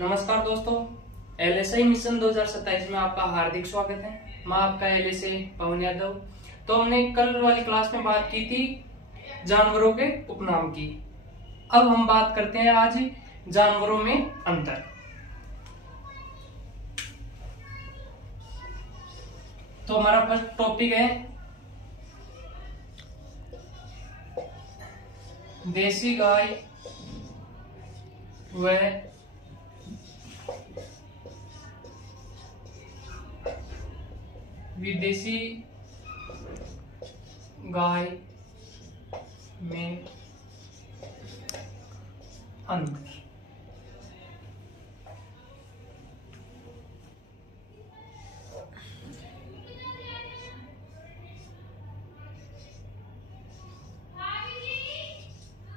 नमस्कार दोस्तों, LSI mission 2027 में आपका हार्दिक स्वागत है। मैं आपका एलएसआई पवन यादव। तो हमने कल वाली क्लास में बात की थी जानवरों के उपनाम की। अब हम बात करते हैं आज जानवरों में अंतर। तो हमारा फर्स्ट टॉपिक है देसी गाय व विदेशी गाय में अंतर।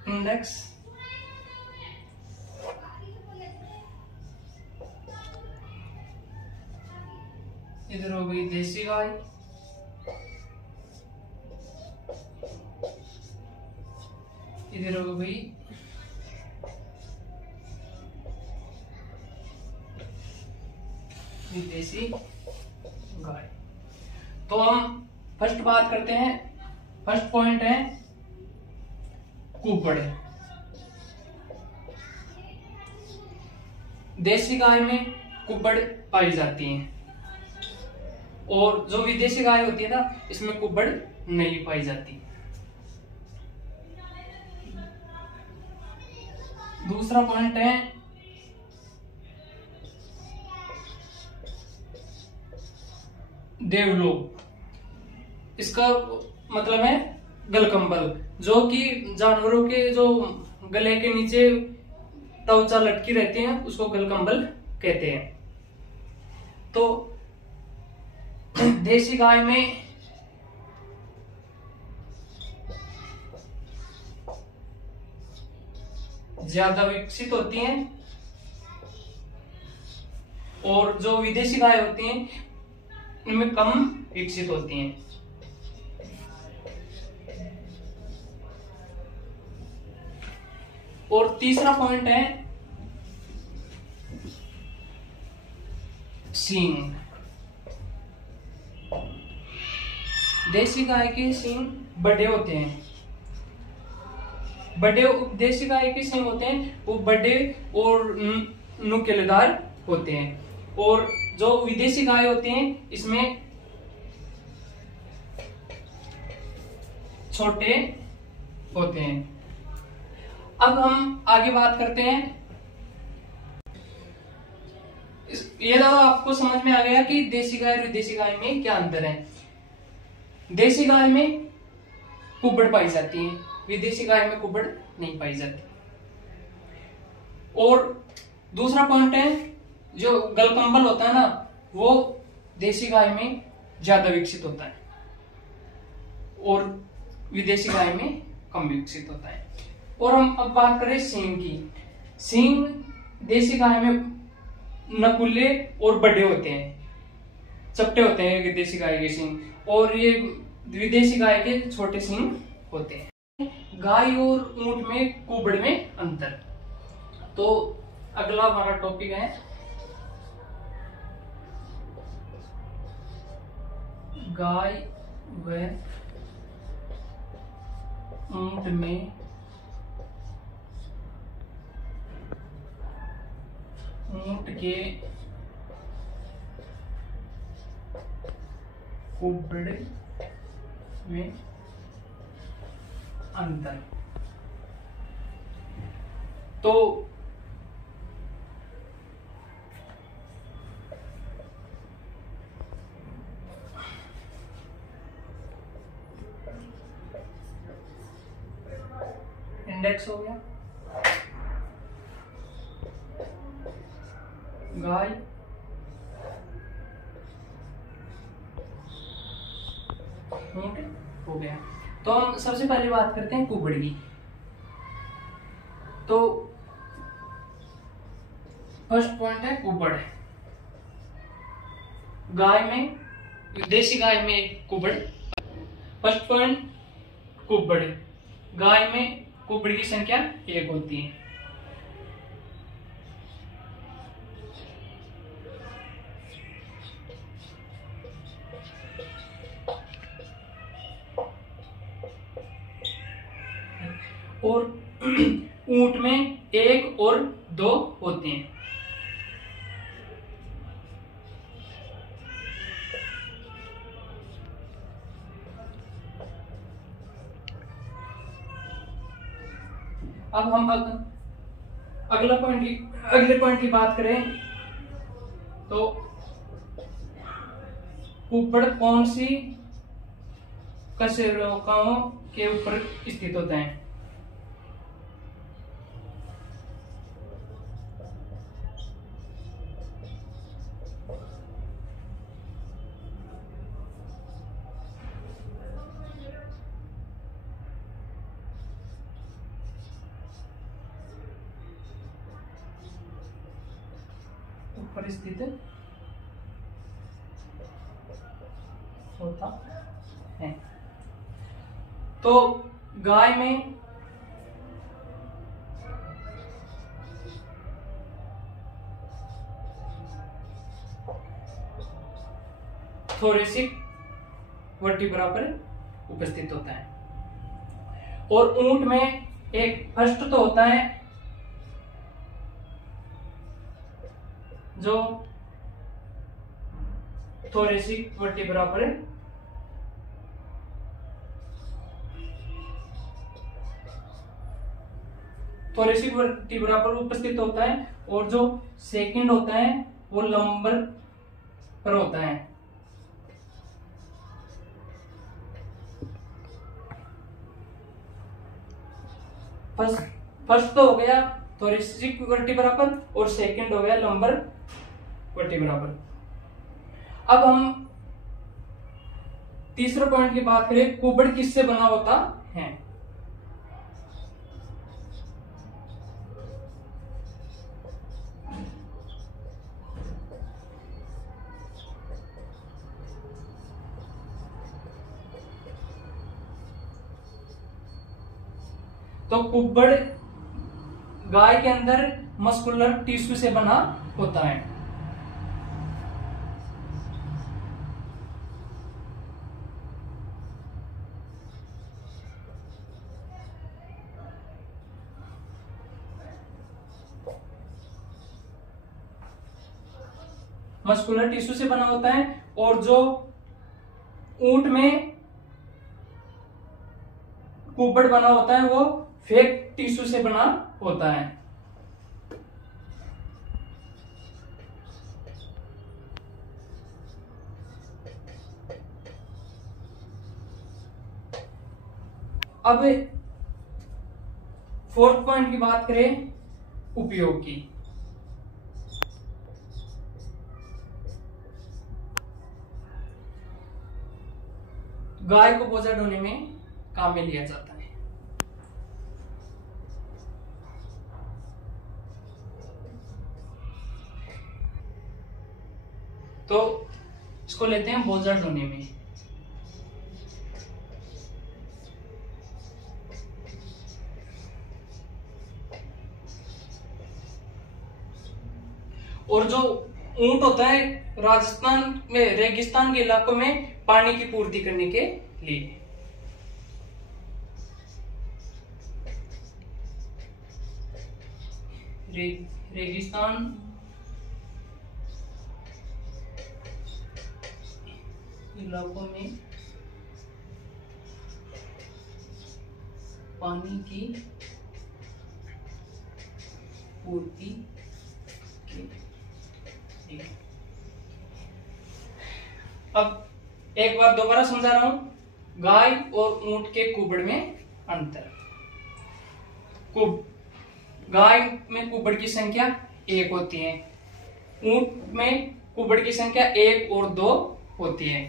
इंडेक्स इधर हो गई देसी गाय, इधर हो गई विदेशी गाय। तो हम फर्स्ट बात करते हैं। फर्स्ट पॉइंट है कुबड़। देसी गाय में कुबड़ पाई जाती है और जो विदेशी गाय होती है ना, इसमें कुबड़ नहीं पाई जाती। दूसरा पॉइंट है देवलोक। इसका मतलब है गलकंबल, जो कि जानवरों के जो गले के नीचे त्वचा लटकी रहती है, उसको गलकंबल कहते हैं। तो देसी गाय में ज्यादा विकसित होती हैं और जो विदेशी गाय होती हैं इनमें कम विकसित होती हैं। और तीसरा पॉइंट है सींग। देसी गाय के सींग बड़े होते हैं। देसी गाय के सींग होते हैं वो बड़े और नुकीलेदार होते हैं और जो विदेशी गाय होते हैं इसमें छोटे होते हैं। अब हम आगे बात करते हैं। ये तो आपको समझ में आ गया कि देसी गाय और विदेशी गाय में क्या अंतर है। देसी गाय में कुबड़ पाई जाती है, विदेशी गाय में कुबड़ नहीं पाई जाती। और दूसरा पॉइंट है जो गलकंबल होता है ना, वो देसी गाय में ज्यादा विकसित होता है और विदेशी गाय में कम विकसित होता है। और हम अब बात करें सींग की। सींग देसी गाय में नकुले और बड़े होते हैं, चपटे होते हैं देसी गाय के सींग, और ये विदेशी गाय के छोटे सींग होते हैं। गाय और ऊंट में कुबड़ में अंतर। तो अगला हमारा टॉपिक है गाय व ऊंट में ऊंट के कुबड़ में अंतर। तो इंडेक्स हो गया गाय ऊंट हो गया। तो हम सबसे पहले बात करते हैं कुबड़ की। तो फर्स्ट पॉइंट है कुबड़। गाय में, देसी गाय में कुबड़। First point कुबड़। गाय में कुबड़ की संख्या 1 होती है और ऊंट में 1 और 2 होते हैं। अब हम अगले पॉइंट की बात करें तो कुब्बड़ कौन सी कशेरुकाओं के ऊपर स्थित होते हैं? ऊपर स्थित होता है। तो गाय में थोरेसिक वर्टिब्रा पर उपस्थित होता है और ऊंट में एक फर्स्ट तो होता है जो थोरेसिक वर्टिब्रा पर उपस्थित होता है और जो सेकंड होता है वो लंबर पर होता है। फर्स्ट तो हो गया थोरेसिक वर्टिब्रा पर और सेकंड हो गया लंबर वर्टिब्रा पर। अब हम तीसरे पॉइंट की बात करें, कुब्बड़ किससे बना होता है? तो कुब्बड़ गाय के अंदर मस्कुलर टिश्यू से बना होता है। मस्कुलर टिश्यू से बना होता है और जो ऊंट में कुब्बड़ बना होता है वो फेक टिश्यू से बना होता है। अब फोर्थ पॉइंट की बात करें उपयोग की। गाय को बोझा ढोने में काम में लिया जाता है। तो इसको लेते हैं बोझा ढोने में। और जो ऊंट होता है राजस्थान में रेगिस्तान के इलाकों में पानी की पूर्ति करने के लिए। रेगिस्तान इलाकों में पानी की पूर्ति के लिए। अब एक बार दोबारा समझा रहा हूं, गाय और ऊंट के कुब्बड़ में अंतर। गाय में कुब्बड़ की संख्या 1 होती है, ऊंट में कुब्बड़ की संख्या 1 और 2 होती है।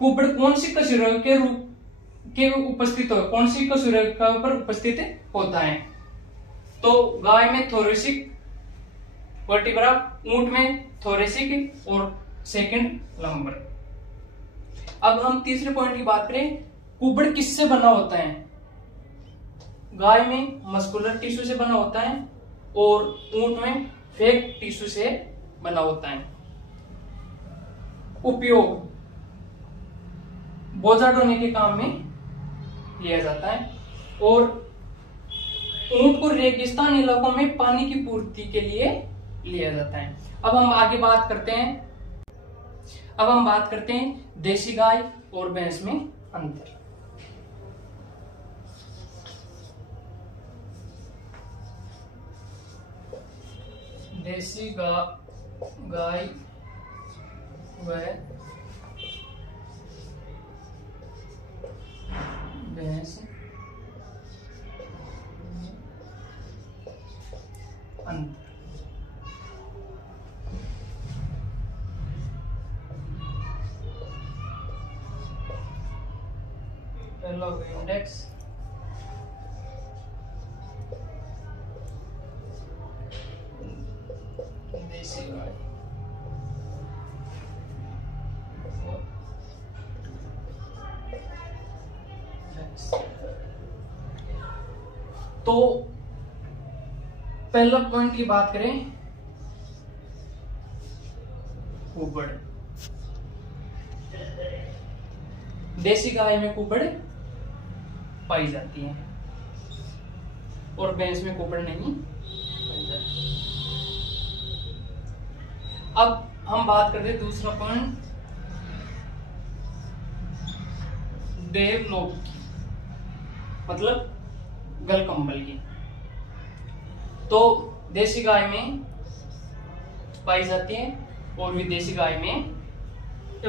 कुब्बड़ कौन सी कशेरुकी के रूप के उपस्थित हो, कौन सी कशेरुकी पर उपस्थित होता है? तो गाय में थोरेसिक वर्टिब्रा, ऊंट में थोरेसिक और सेकंड लंबर। अब हम तीसरे पॉइंट की बात करें, कुब्बड़ किससे बना होता है? गाय में मस्कुलर टिश्यू से बना होता है और ऊंट में फेक टिश्यू से बना होता है। उपयोग बोझा ढोने के काम में लिया जाता है। और ऊंट को रेगिस्तान इलाकों में पानी की पूर्ति के लिए लिया जाता है। अब हम आगे बात करते हैं देसी गाय और भैंस में अंतर। देसी गाय व भैंस अंतर। पहला इंडेक्स, देसी गाय तो पहला पॉइंट की बात करें, कुबड़। देसी गाय में कुबड़ पाई जाती है और भैंस में कुबड़ नहीं पाई जाती। अब हम बात करते हैं दूसरा पॉइंट, देवलोक की, मतलब गलकंबल की। तो देसी गाय में पाई जाती है और विदेशी गाय में,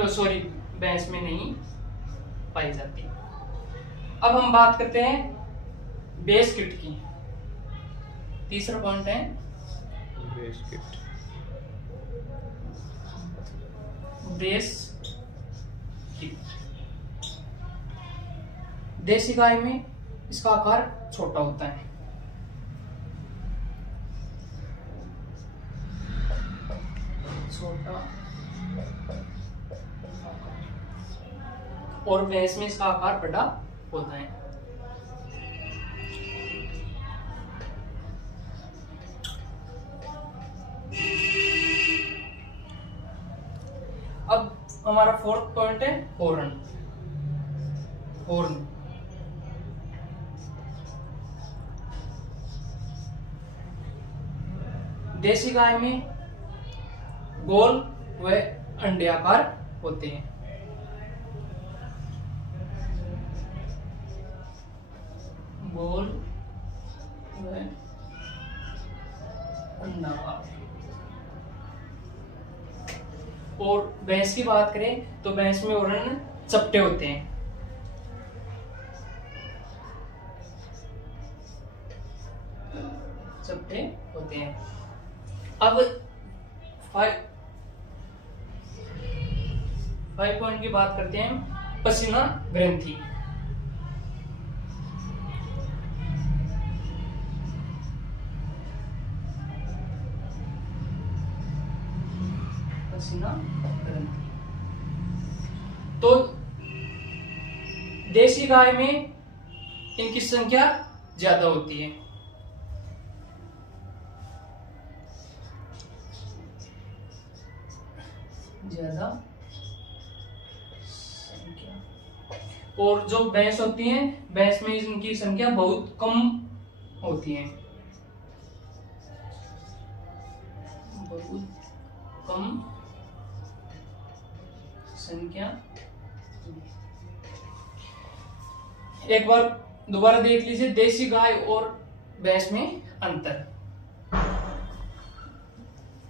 सॉरी, भैंस में नहीं पाई जाती। अब हम बात करते हैं बेस किट की। तीसरा पॉइंट है बेस किट। देसी गाय में इसका आकार छोटा होता है, छोटा, और भैंस में इसका आकार बड़ा होता है। अब हमारा फोर्थ पॉइंट है हॉर्न। देसी गाय में गोल व अंडाकार होते हैं, गोल व अंडाकार। और भैंस की बात करें तो भैंस में हॉर्न चपटे होते हैं, चपटे होते हैं। अब 5 पॉइंट की बात करते हैं, पसीना ग्रंथि। पसीना ग्रंथि तो देसी गाय में इनकी संख्या ज्यादा होती है, ज्यादा संख्या। और जो भैंस होती हैं, भैंस में इनकी संख्या बहुत कम होती है, बहुत कम संख्या। एक बार दोबारा देख लीजिए देसी गाय और भैंस में अंतर।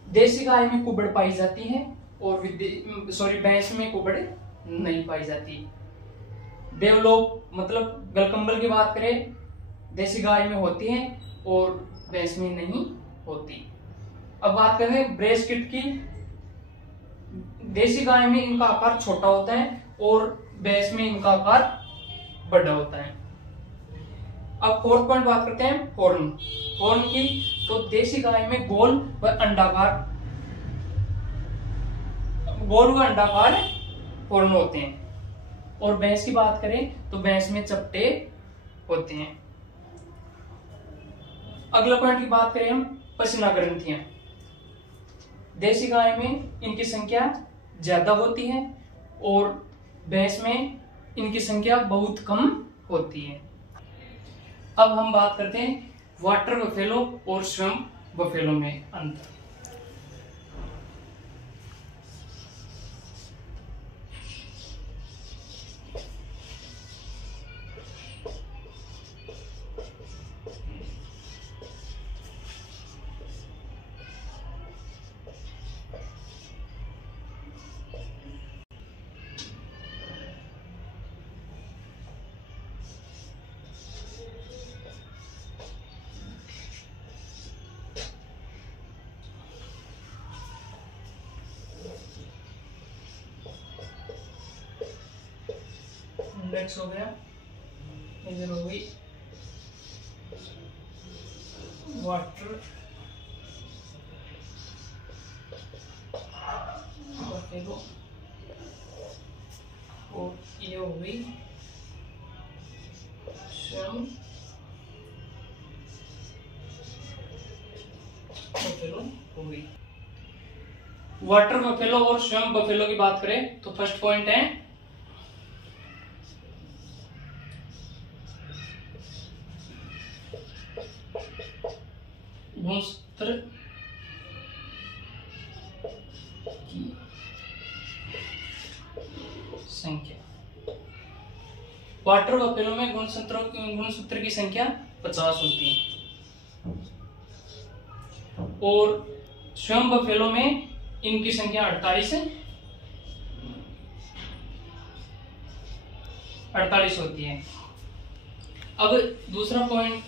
देसी गाय में कुबड़ पाई जाती है और भैंस में कुबड़ नहीं पाई जाती। देवलोक मतलब गलकंबल की बात करें, देसी गाय में होती है और भैंस में नहीं होती। अब बात करें ब्रेस्ट किट की। देसी गाय में इनका आकार छोटा होता है और भैंस में इनका आकार बड़ा होता है। अब फोर्थ पॉइंट बात करते हैं हॉर्न की। तो देसी गाय में गोल व अंडाकार हॉर्न होते हैं और भैंस की बात करें तो भैंस में चपटे होते हैं। अगला पॉइंट की बात करें हम पसीना ग्रंथियां। देसी गाय में इनकी संख्या ज्यादा होती है और भैंस में इनकी संख्या बहुत कम होती है। अब हम बात करते हैं वाटर बफेलो और स्वयं बफेलो में अंतर। इंडेक्स हो गया, इधर हो गई वाटर बफेलो और ये हो गई स्वयं बफेलो हो गई। वाटर बफेलो और स्वयं बफेलो की बात करें तो फर्स्ट पॉइंट है गुणसूत्र की संख्या। वाटर बफेलो में गुणसूत्र की संख्या 50 होती है और स्वयं बफेलो में इनकी संख्या 48 होती है। अब दूसरा पॉइंट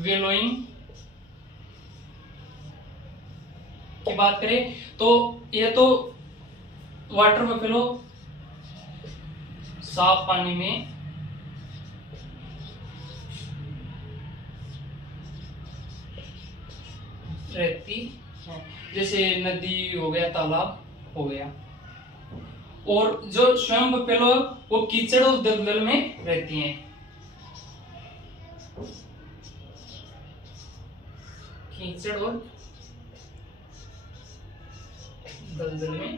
वेलोइंग की बात करें तो यह तो वाटर बफेलो साफ पानी में रहती है, जैसे नदी हो गया, तालाब हो गया। और जो स्वयं बफेलो वो कीचड़ और दलदल में रहती हैं। कीचड़ और दलदल में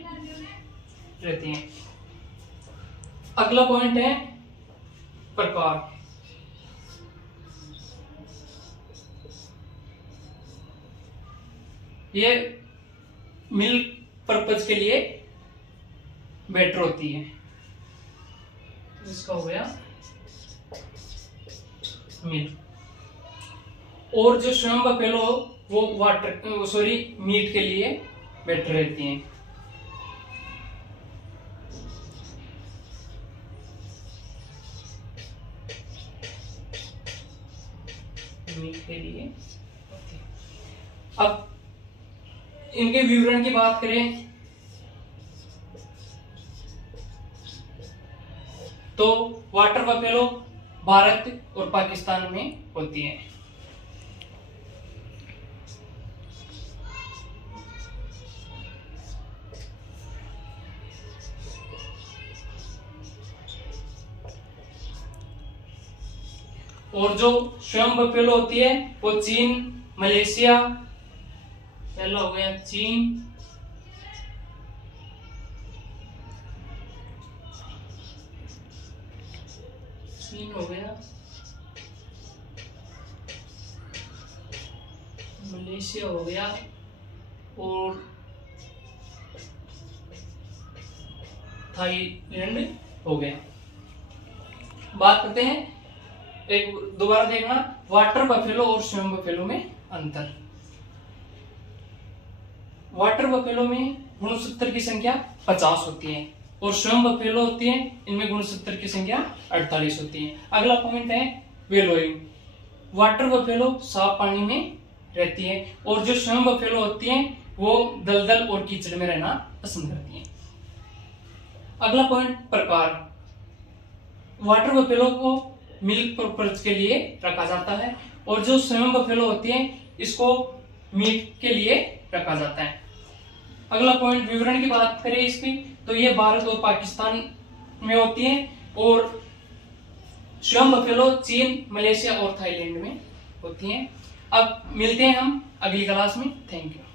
रहती हैं। अगला पॉइंट है प्रकार। ये मिल्क पर्पज के लिए बेटर होती है। इसका हो गया मिल्क। और जो स्वयं बफेलो वो मीट के लिए बेटर रहती हैं। मीट के लिए। अब इनके विवरण की बात करें तो वाटर बफेलो भारत और पाकिस्तान में होती है। और जो स्वयं बफेलो होती है वो चीन, मलेशिया, पहला हो गया चीन, हो गया मलेशिया हो गया और थाईलैंड हो गया। बात करते हैं, एक दोबारा देखना, वाटर बफेलो और स्वयं बफेलो में अंतर। वाटर बफेलो में गुणसूत्र की संख्या 50 होती है और स्वयं बफेलो होती है, इनमें गुणसूत्र की संख्या 48 होती है। अगला पॉइंट है वेलोइंग। वाटर बफेलो साफ पानी में रहती है और जो स्वयं बफेलो होती है वो दलदल और कीचड़ में रहना पसंद करती है। अगला पॉइंट प्रकार। वाटर बफेलो को मिल्क पर्पज के लिए रखा जाता है और जो स्वयं बफेलो होती है इसको मीट के लिए रखा जाता है। अगला पॉइंट विवरण की बात करें इसकी तो ये भारत और पाकिस्तान में होती है और स्वयं बफेलो चीन, मलेशिया और थाईलैंड में होती हैं। अब मिलते हैं हम अगली क्लास में। Thank you.